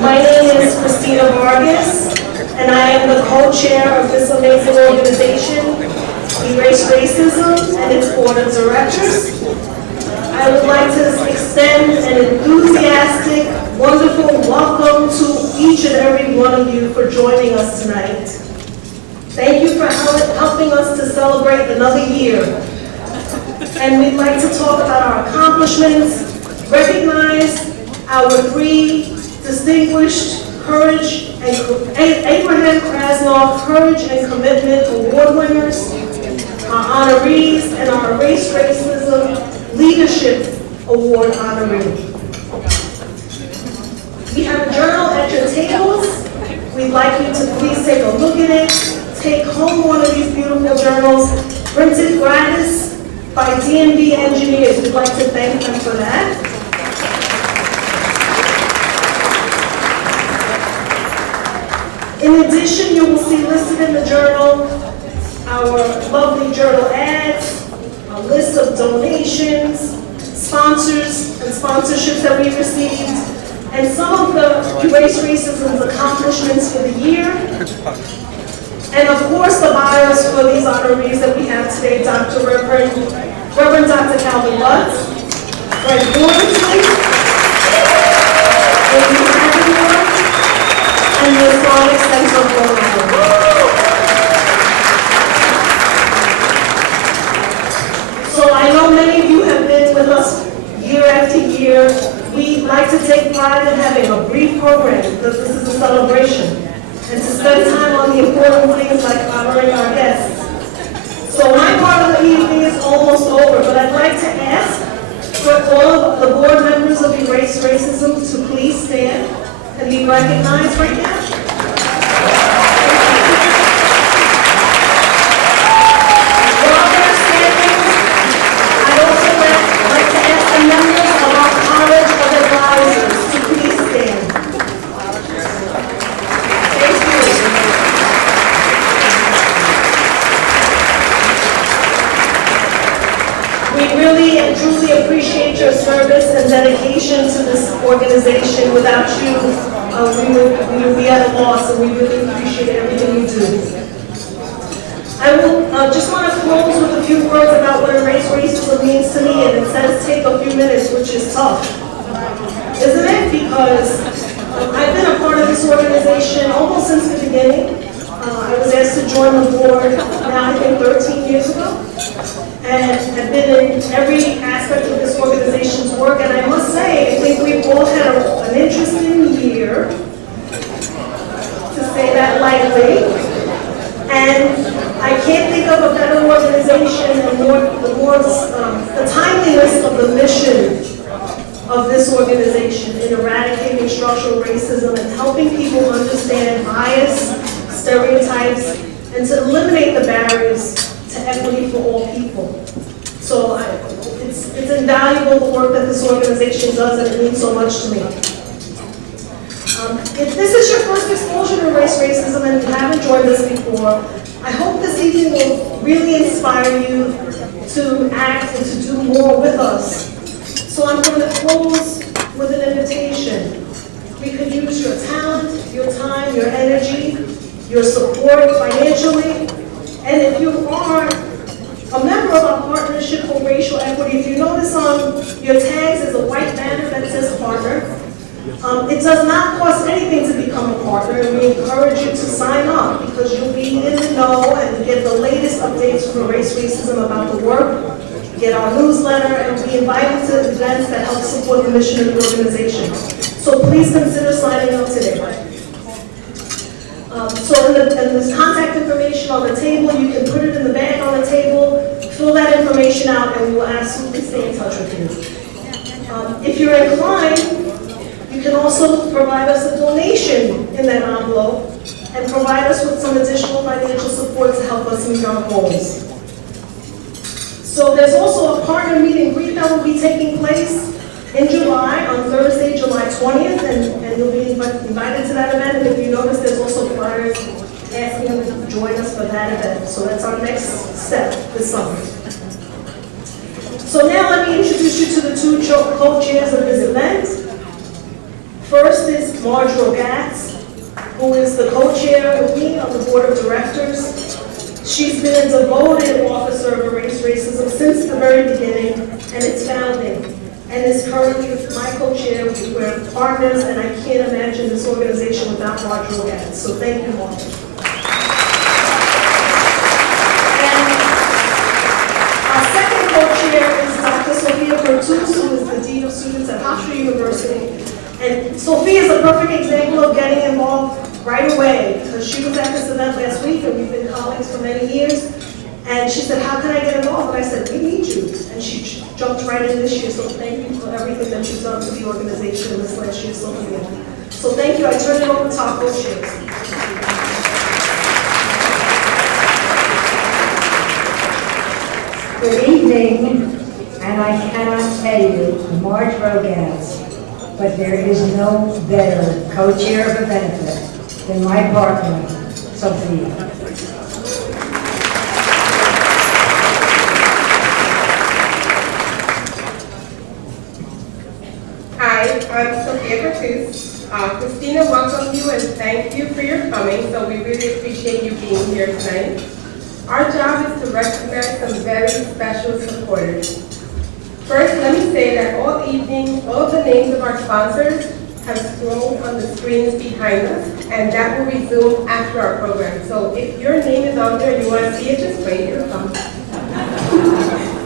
My name is Christina Vargas, and I am the co-chair of this amazing organization, Erase Racism, and its board of directors. I would like to extend an enthusiastic, wonderful welcome to each and every one of you for joining us tonight. Thank you for helping us to celebrate another year. And we'd like to talk about our accomplishments, recognize our three distinguished Courage and Abraham Krasnoff Courage and Commitment Award winners, our honorees, and our Erase Racism Leadership Award honoree. We have a journal at your tables. We'd like you to please take a look at it. Take home one of these beautiful journals, printed gratis by D&B engineers. We'd like to thank them for that. In addition, you will see listed in the journal our lovely journal ads, a list of donations, sponsors, and sponsorships that we received, and some of the Erase Racism's accomplishments for the year. And of course, the bios for these honorees that we have today, Reverend Dr. Calvin Lutz, Fred Gordonsley, Amy Hagenmore, and the Sonic Center for So I know many of you have been with us year after year. We like to take pride in having a brief program because this is a celebration, and to spend time on the important things like honoring our guests. So my part of the evening is almost over, but I'd like to ask for all of the board members of Erase Racism to please stand and be recognized right now. While they're standing, I'd also like to ask the members of our College of Advisors to please stand. Thank you. We really and truly appreciate your service and dedication to this organization. Without you, we would be at a loss, and we really appreciate everything you do. I will just want to close with a few words about what Erase Racism means to me, and it says take a few minutes, which is tough, isn't it? Because I've been a part of this organization almost since the beginning. I was asked to join the board now I think 13 years ago, and have been in every aspect of this organization's work, and I must say, I think we've all had an interesting year, to say that lightly, and I can't think of a better organization and the timeliness of the mission of this organization in eradicating structural racism and helping people understand bias, stereotypes, and to eliminate the barriers to equity for all people. So it's invaluable the work that this organization does, and it means so much to me. If this is your first exposure to Erase Racism and you haven't joined us before, I hope this evening will really inspire you to act and to do more with us. So I'm going to close with an invitation. We could use your talent, your time, your energy, your support financially, and if you are a member of our Partnership for Racial Equity, if you notice on your tags is a white banner that says partner. It does not cost anything to become a partner, and we encourage you to sign up because you'll be in the know and get the latest updates from Erase Racism about the work, get our newsletter, and be invited to events that help support the mission of the organization. So please consider signing up today. So in this contact information on the table, you can put it in the bag on the table, fill that information out, and we will absolutely stay in touch with you. If you're inclined, you can also provide us a donation in that envelope and provide us with some additional financial support to help us meet our goals. So there's also a partner meet and greet that will be taking place in July, on Thursday, July 20th, and you'll be invited to that event. And if you notice, there's also flyers asking them to join us for that event. So that's our next step this summer. So now let me introduce you to the two co-chairs of this event. First is Marge Rogatz, who is the co-chair with me on the board of directors. She's been a devoted officer of Erase Racism since the very beginning and its founding, and is currently my co-chair. We're partners, and I can't imagine this organization without Marge Rogatz. So thank you, Marge. Our second co-chair is Dr. Sophia Bertus, who is the Dean of Students at Hofstra University. And Sophia is a perfect example of getting involved right away, because she was at this event last week, and we've been colleagues for many years. And she said, how can I get involved? And I said, we need you. And she jumped right in this year, so thank you for everything that you've done for the organization this last year, Sophia. So thank you. I turn it over to our co-chairs. Good evening, and I cannot tell you, Marge Rogatz, but there is no better co-chair of a benefit than my partner, Sophia. Hi, I'm Sophia Bertus. Christina welcomed you and thank you for your coming, so we really appreciate you being here tonight. Our job is to recognize some very special supporters. First, let me say that all evening, all of the names of our sponsors have scrolled on the screens behind us, and that will resume after our program. So if your name is on there and you want to see it, just wait, it'll come.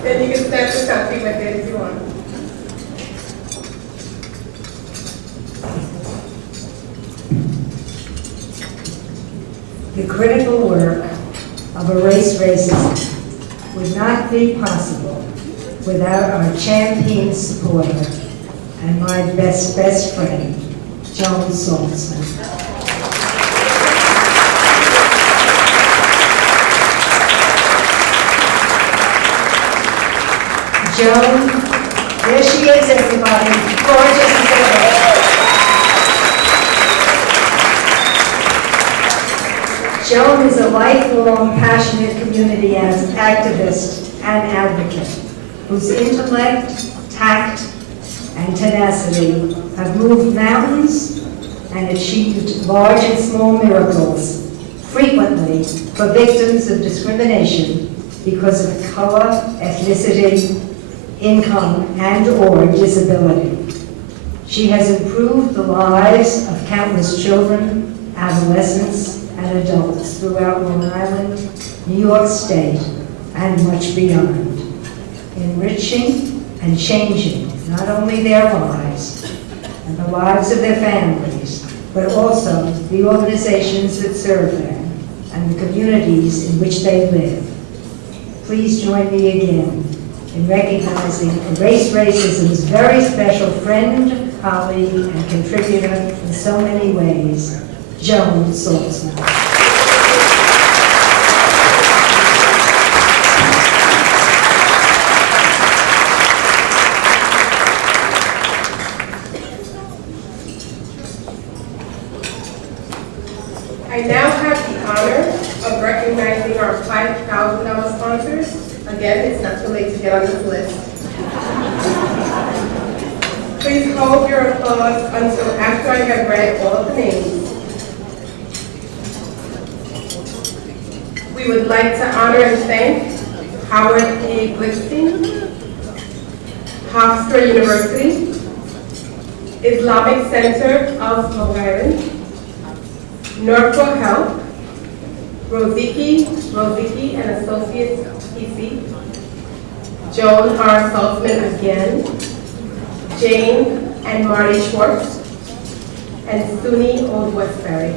Then you can snap a selfie with it if you want. The critical work of Erase Racism would not be possible without our champion supporter and my best friend, Joan Saltzman. Joan, there she is, everybody, gorgeous as ever. Joan is a lifelong, passionate community activist and advocate whose intellect, tact, and tenacity have moved mountains and achieved large and small miracles, frequently for victims of discrimination because of color, ethnicity, income, and/or disability. She has improved the lives of countless children, adolescents, and adults throughout Long Island, New York State, and much beyond, enriching and changing not only their lives and the lives of their families, but also the organizations that serve them and the communities in which they live. Please join me again in recognizing Erase Racism's very special friend, colleague, and contributor in so many ways, Joan Saltzman. I now have the honor of recognizing our $5,000 sponsors. Again, it's not too late to get on this list. Please hold your applause until after I have read all of the names. We would like to honor and thank Howard A. Glickstein, Hofstra University, Islamic Center of Long Island, Norco Health, Rosicky and Associates, PC, Joan R. Saltzman again, Jane and Marty Schwartz, and SUNY Old Westbury.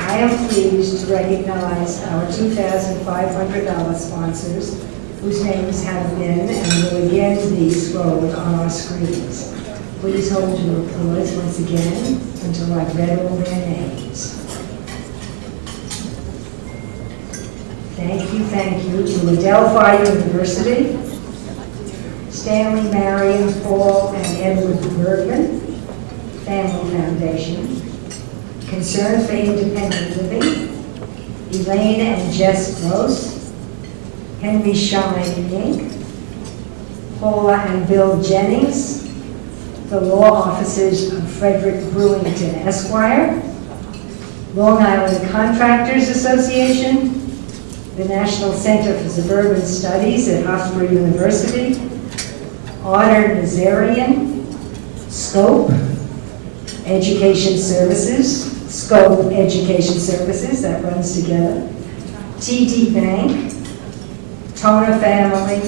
I am pleased to recognize our $2,500 sponsors, whose names have been and will again be scrolled on our screens. Please hold your applause once again until I've read all their names. Thank you to Adelphi University, Stanley, Marion, Paul, and Edward Bergman Family Foundation, Concern for Independent Living, Elaine and Jess Gross, Henry Schein, Inc., Paula and Bill Jennings, the law offices of Frederick Brewington, Esquire, Long Island Contractors Association, the National Center for Suburban Studies at Hofstra University, Honor Nazarian, Scope Education Services, that runs together, TD Bank, Tona Family,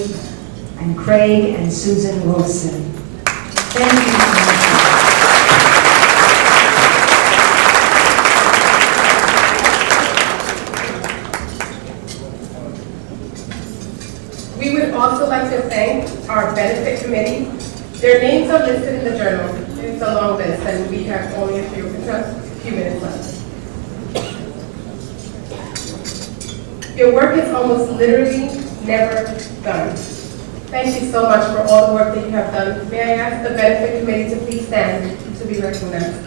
and Craig and Susan Wilson. Thank you so much. We would also like to thank our benefit committee. Their names are listed in the journal. It's a long list, and we have only a few minutes left. Your work is almost literally never done. Thank you so much for all the work that you have done. May I ask the benefit committee to please stand to be recognized.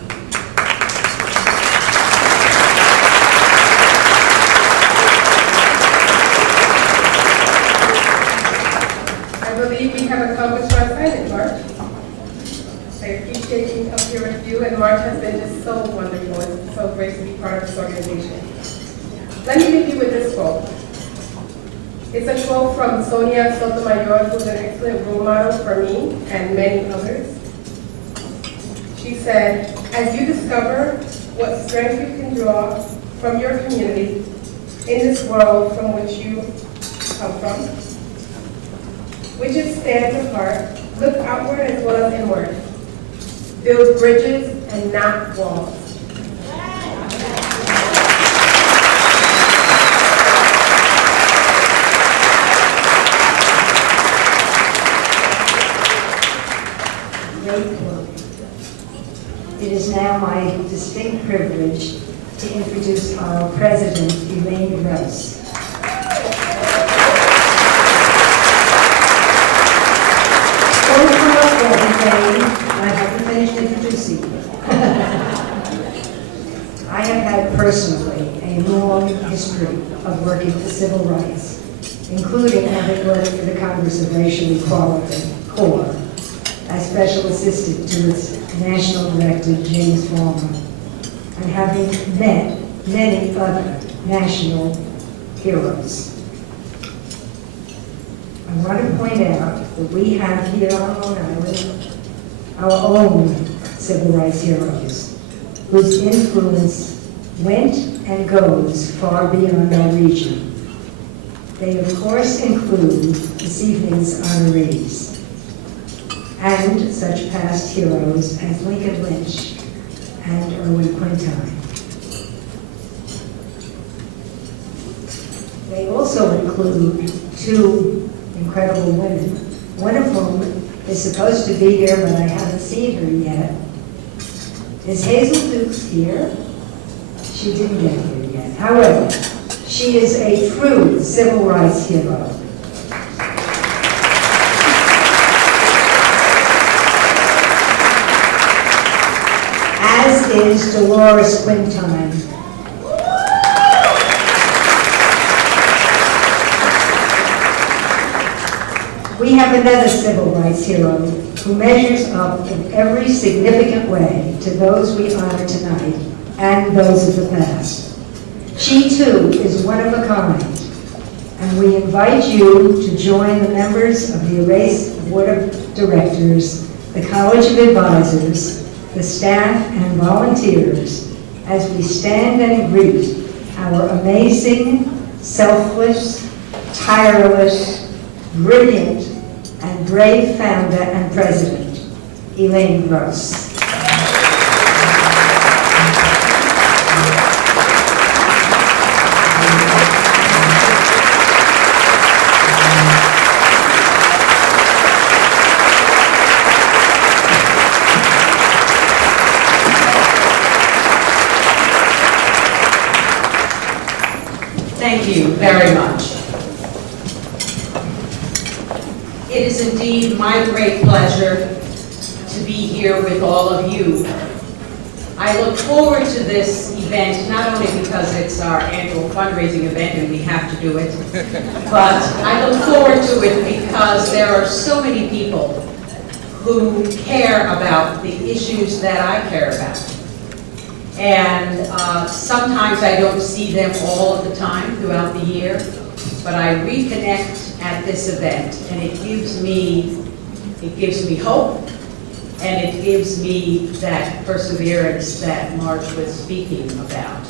I believe we have accomplished our assignment, March. I appreciate being up here with you, and March has been just so wonderful. It's so great to be part of this organization. Let me leave you with this quote. It's a quote from Sonia Sotomayor, who's an excellent role model for me and many others. She said, as you discover what strength you can draw from your community in this world from which you come from, which it stands apart, look outward as well as inward. Build bridges and not walls. It is now my distinct privilege to introduce our president, Elaine Gross. Don't come up there and say, I haven't finished introducing you. I have had personally a long history of working for civil rights, including having worked for the Congress of Racial Equality, CORE, as special assistant to its national director, James Farmer, and having met many other national heroes. I want to point out that we have here on Long Island our own civil rights heroes, whose influence went and goes far beyond our region. They, of course, include this evening's honorees, and such past heroes as Lincoln Lynch and Irwin Quintine. They also include two incredible women, one of whom is supposed to be here, but I haven't seen her yet. Is Hazel Dukes here? She didn't get here yet. However, she is a true civil rights hero. As is Dolores Quintine. We have another civil rights hero who measures up in every significant way to those we honor tonight and those of the past. She too is one of a kind, and we invite you to join the members of the Erase Board of Directors, the College of Advisors, the staff and volunteers as we stand and greet our amazing, selfless, tireless, brilliant, and brave founder and president, Elaine Gross. Thank you very much. It is indeed my great pleasure to be here with all of you. I look forward to this event event, not only because it's our annual fundraising event and we have to do it, but I look forward to it because there are so many people who care about the issues that I care about. And sometimes I don't see them all of the time throughout the year, but I reconnect at this event, and it gives me hope, and it gives me that perseverance that Marge was speaking about.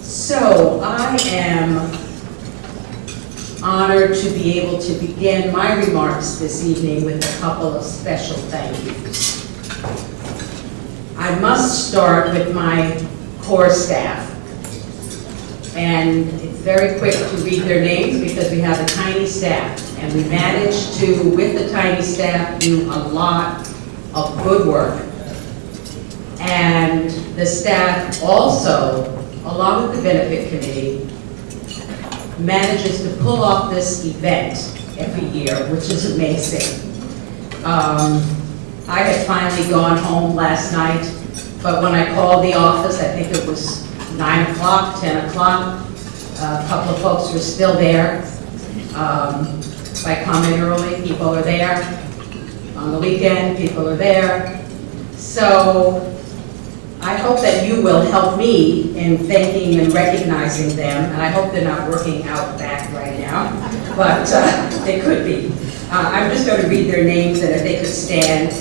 So I am honored to be able to begin my remarks this evening with a couple of special thank yous. I must start with my core staff. And it's very quick to read their names because we have a tiny staff. And we managed to, with the tiny staff, do a lot of good work. And the staff also, along with the benefit committee, manages to pull off this event every year, which is amazing. I had finally gone home last night, but when I called the office, I think it was 9 o'clock, 10 o'clock, a couple of folks were still there. If I come in early, people are there. On the weekend, people are there. So I hope that you will help me in thanking and recognizing them, and I hope they're not working out back right now, but they could be. I'm just going to read their names, and if they could stand.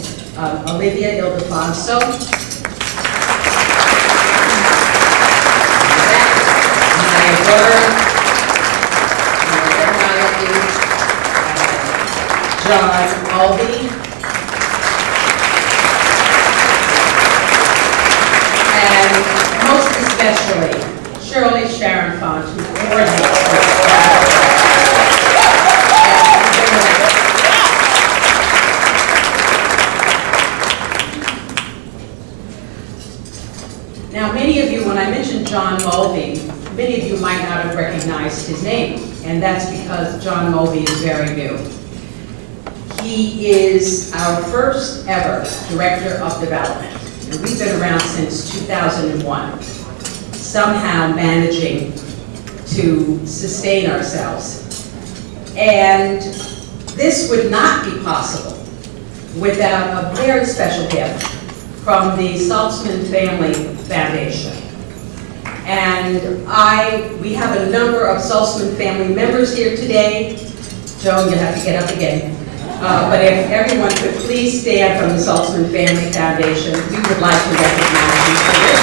Olivia Ildefonso, Maya Bird, John Bowlby, and most especially Shirley Sharon Font, who coordinates this. Now, many of you, when I mentioned John Bowlby, many of you might not have recognized his name, and that's because John Bowlby is very new. He is our first ever Director of Development, and we've been around since 2001, somehow managing to sustain ourselves. And this would not be possible without a very special gift from the Saltzman Family Foundation. And we have a number of Saltzman family members here today. Joan, you'll have to get up again. But if everyone could please stand from the Saltzman Family Foundation, we would like to recognize you for this.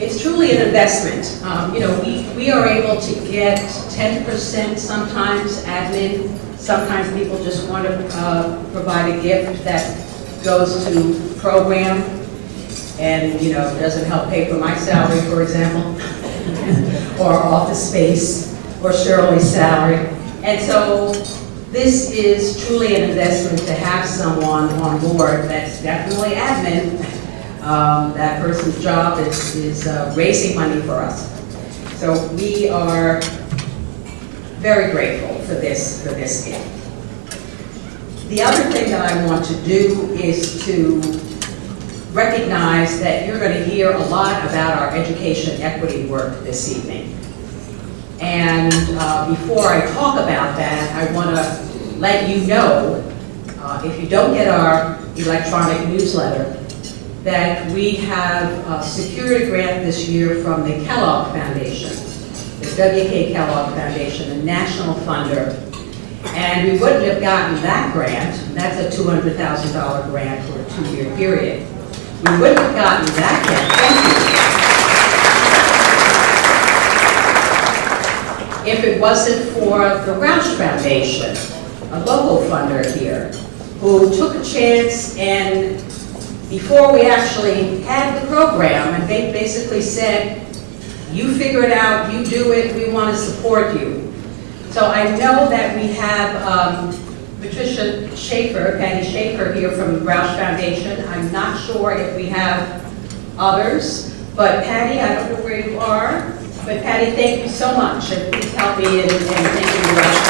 It's truly an investment. We are able to get 10% sometimes admin. Sometimes people just want to provide a gift that goes to program and, doesn't help pay for my salary, for example, or office space, or Shirley's salary. And so this is truly an investment to have someone on board that's definitely admin. That person's job is raising money for us. So we are very grateful for this gift. The other thing that I want to do is to recognize that you're going to hear a lot about our education equity work this evening. And before I talk about that, I want to let you know, if you don't get our electronic newsletter, that we have secured a grant this year from the Kellogg Foundation, the W.K. Kellogg Foundation, a national funder. And we wouldn't have gotten that grant, and that's a $200,000 grant for a 2-year period. We wouldn't have gotten that grant, thank you, if it wasn't for the Roush Foundation, a local funder here, who took a chance and before we actually had the program, and they basically said, you figure it out, you do it, we want to support you. So I know that we have Patricia Schaefer, Patty Schaefer here from the Roush Foundation. I'm not sure if we have others, but Patty, I don't know where you are. But Patty, thank you so much, and please help me in thanking you.